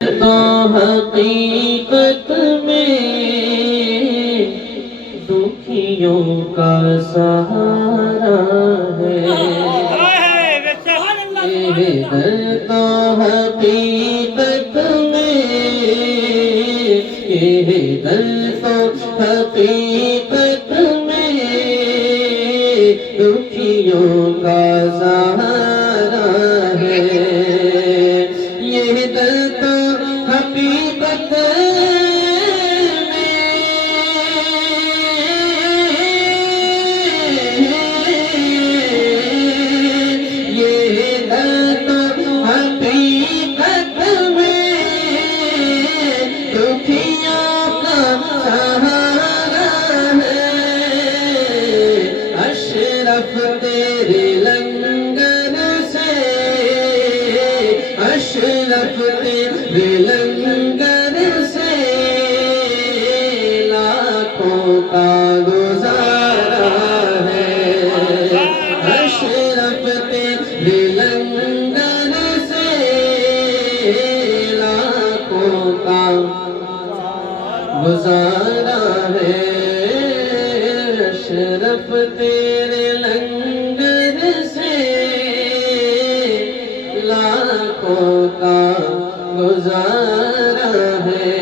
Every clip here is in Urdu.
تو حقیقت میں دکھیوں کا سہارا ہے، یہ درد تو حقیقت میں، یہ درد تو حقیقت میں دکھیوں کا سہارا ہے، یہ درد تو حقیقت تیرے لنگر سے، اشرف تیرے لنگر سے لاکھوں کا گزارا ہے، اشرف تیرے لنگر سے لاکھوں کا گزارا ہے، اشرف تیرے لنگر سے لاکھوں کا گزارا ہے۔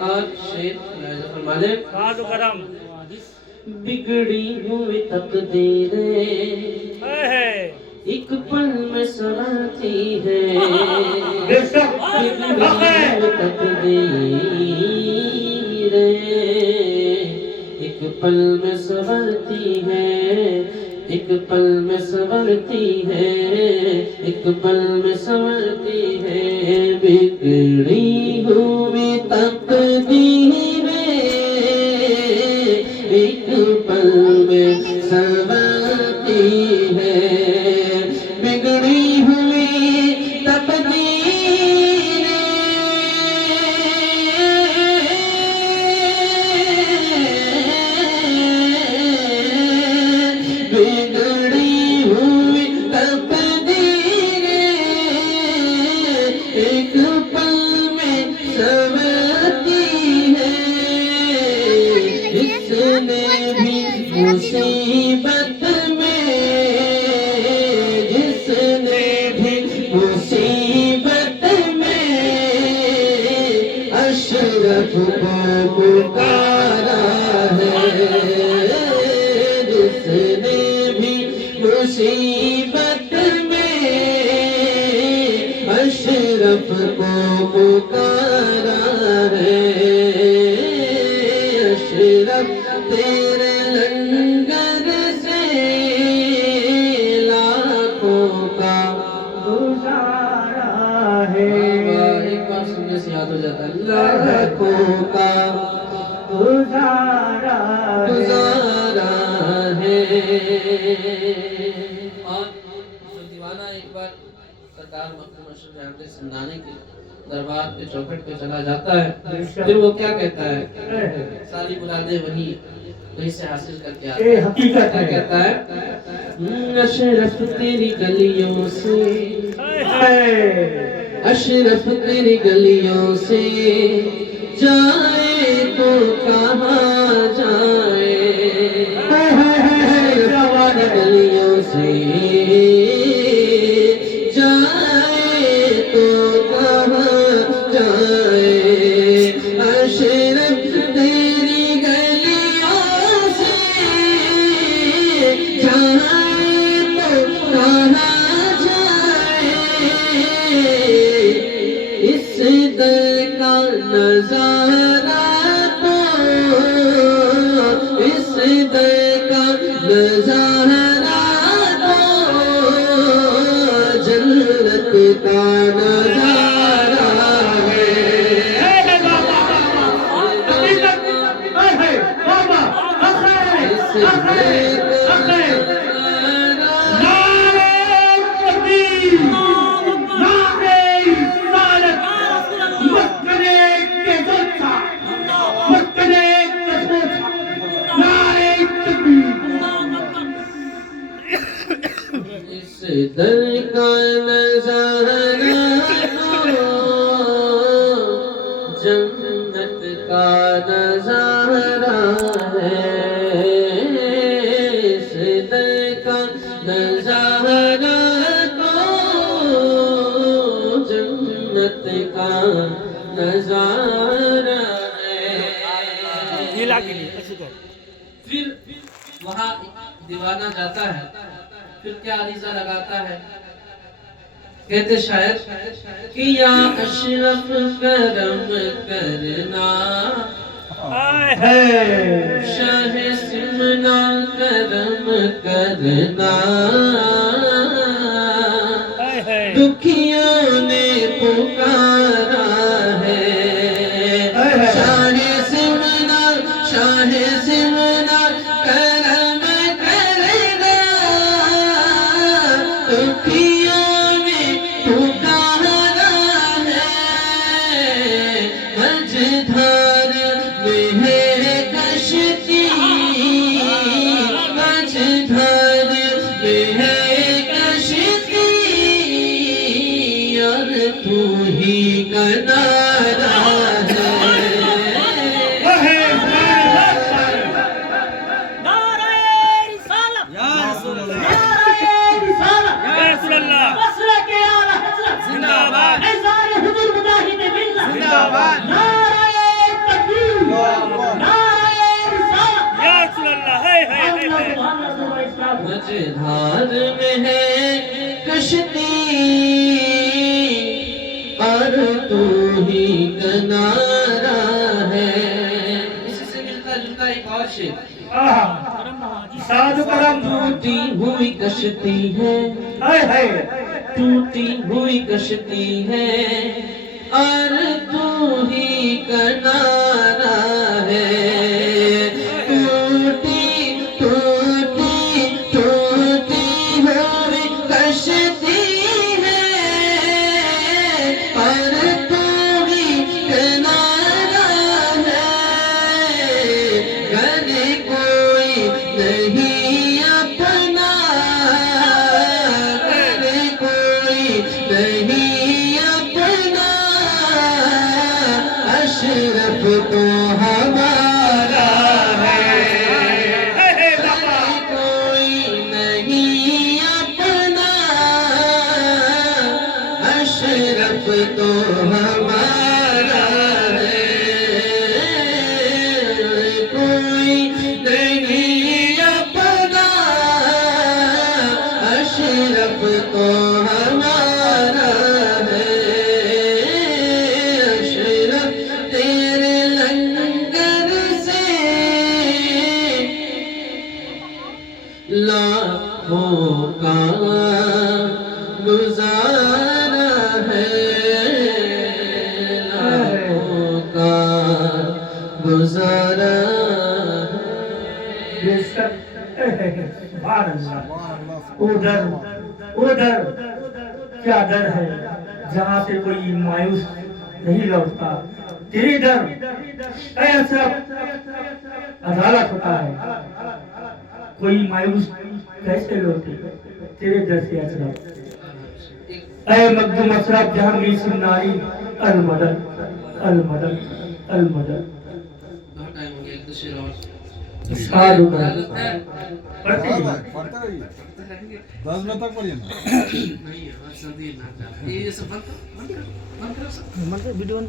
آپ شیخ فرمانے بگڑی ہوئی تقدیریں ایک پل میں سناتی ہے، بگڑی ہوئی تقدیریں ایک پل میں سنورتی ہے، ایک پل میں سنورتی ہے، ایک پل میں سنورتی ہے، بگڑی ہوئی تقدیریں ایک پل میں سنورتی ہے، بگڑی ہوئی تقدیریں بگڑی ہوئی تقدیریں ایک پل میں سنورتی ہے، جس نے بھی مصیبت میں، جس نے بھی مصیبت میں اشرف کو پکارا ہے، جس نے بھی مصیبت میں اشرف کو پکارا ہے، اشرف تیرے لنگر سے لاکھوں کا گزارا ہے۔ ایک بار سننے سے یاد ہو جاتا ہے، لاکھوں کا گزارا ہے۔ اور دیوانہ ایک بار سرکار مخدوم اشرف جہاں سمنانے کے دربار کے چوکھٹ پہ چلا جاتا ہے، پھر وہ کیا کہتا ہے؟ ساری مرادیں وہی سے حاصل کر کے آتا ہے، حقیقت کیا کہتا ہے؟ اشرف تیری گلیوں سے، اشرف تیری گلیوں سے جائے تو کہاں جائے، اشرف تیری گلیوں سے جائے تو کہاں جائے، اشرف تیری گلیوں سے جائے تو کہاں جائے، اس در کا نظارہ تو، اس در کا نظارہ تو جنت کا نظارہ ہے، در کا نظارہ رحمت کا نظارہ ہے. پھر وہاں دیوانہ جاتا ہے, پھر کیا عریضہ لگاتا ہے, کہتے شاید کہ یا اشرف کرم کرنا, شاہ سمنا کرم کرنا, دکھیوں نے پکارا ہے, شاہ سمنا شاہ سمنا کرم کرنا, دکھیوں نے پکارا ہے, مجھدھار میں ہے کشتی, مجھدھار میں ہے کشتی, اور تو ہی کنارہ ہے. مجھدھار میں ہے کشتی, اور تو ہی کنارہ ہے. اسی سے ملتا جلتا ایک اور شعر, ٹوٹی ہوئی کشتی ہے, ٹوٹی ہوئی کشتی ہے, اور تو ہی کنارہ ہے. ٹوٹی ٹوٹی ٹوٹی ہوئی کشتی ہے, اور تو ہی کنارہ ہے. گھر کوئی نہیں اپنا, گھر کوئی نہیں اپنا, اشرف تو ہمارا ہے. گھر کوئی نہیں اپنا, اشرف تو ہمارا ہے. کوئی نہیں اپنا, اشرف تو ہمارا ہے. اشرف تیرے لنگر سے لاکھوں کا گزارا ہے, لاکھوں کا گزارا ہے. ادھر کیا در ہے جہاں سے کوئی مایوس نہیں لوٹتا, تیری در اے اشرف عدالت ہوتا ہے, کوئی مایوس کیسے لوٹے تیرے در سے اشرف. اے مخدوم اشرف جہانگیر سمناری, المدد المدد المدد. بہت ٹائم ہو گیا, ایک دو شعر اور. سادھو پڑھتے رہیے 10 بجے تک پڑھیے نا. نہیں, یہ سب بند کرو, بند کرو, بند کرو سب. ویڈیو